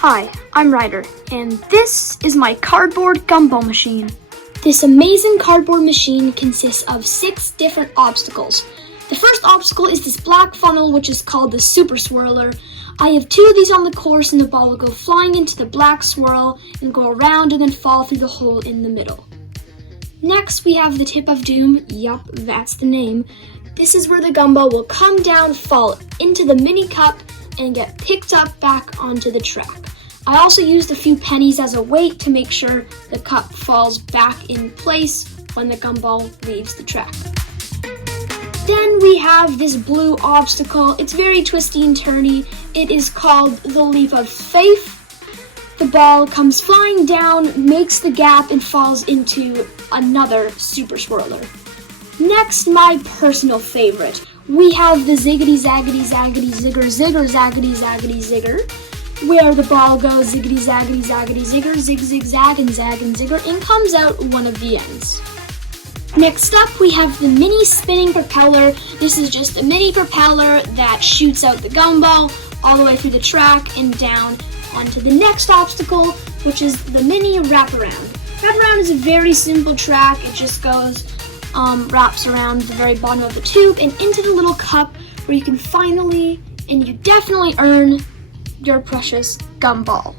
Hi, I'm Ryder, and this is my cardboard gumball machine. This amazing cardboard machine consists of 6 different obstacles. The first obstacle is this black funnel, which is called the super swirler. I have 2 of these on the course, and the ball will go flying into the black swirl and go around and then fall through the hole in the middle. Next, we have the tip of doom. Yup, that's the name. This is where the gumball will come down, fall into the mini cup, and get picked up back onto the track. I also used a few pennies as a weight to make sure the cup falls back in place when the gumball leaves the track. Then we have this blue obstacle. It's very twisty and turny. It is called the leap of faith. The ball comes flying down, makes the gap, and falls into another super swirler. Next, my personal favorite. We have the ziggity zaggity zaggity zigger zigger zaggity zaggity zigger, where the ball goes ziggity zaggity zaggity zigger, zig zig zag and zigger, and comes out one of the ends. Next up, we have the mini spinning propeller. This is just a mini propeller that shoots out the gumball all the way through the track and down onto the next obstacle, which is the mini wraparound. Wraparound is a very simple track. It just goes wraps around the very bottom of the tube and into the little cup where you can finally, and you definitely earn, your precious gumball.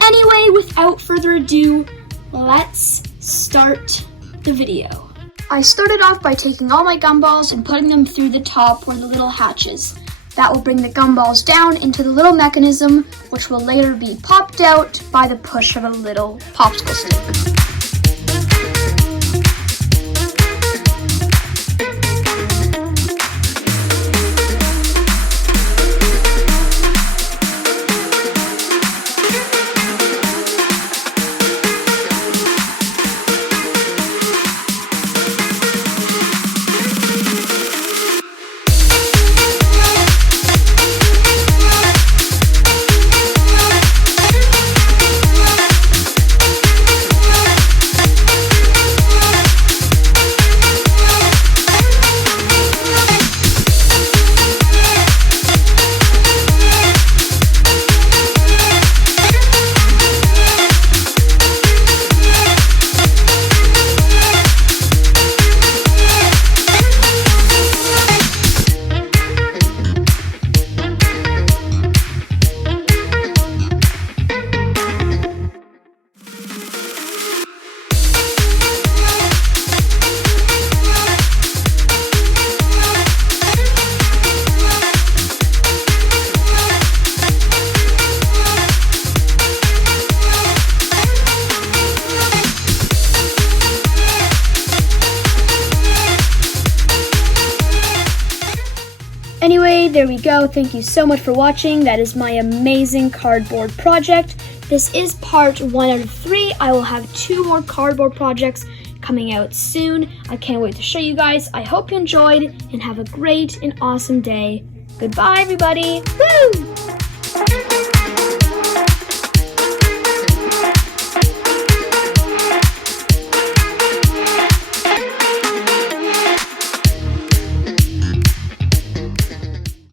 Anyway, without further ado, let's start the video. I started off by taking all my gumballs and putting them through the top where the little hatch is. That will bring the gumballs down into the little mechanism, which will later be popped out by the push of a little popsicle stick. Anyway, there we go. Thank you so much for watching. That is my amazing cardboard project. This is part 1 out of 3. I will have 2 more cardboard projects coming out soon. I can't wait to show you guys. I hope you enjoyed and have a great and awesome day. Goodbye, everybody. Woo!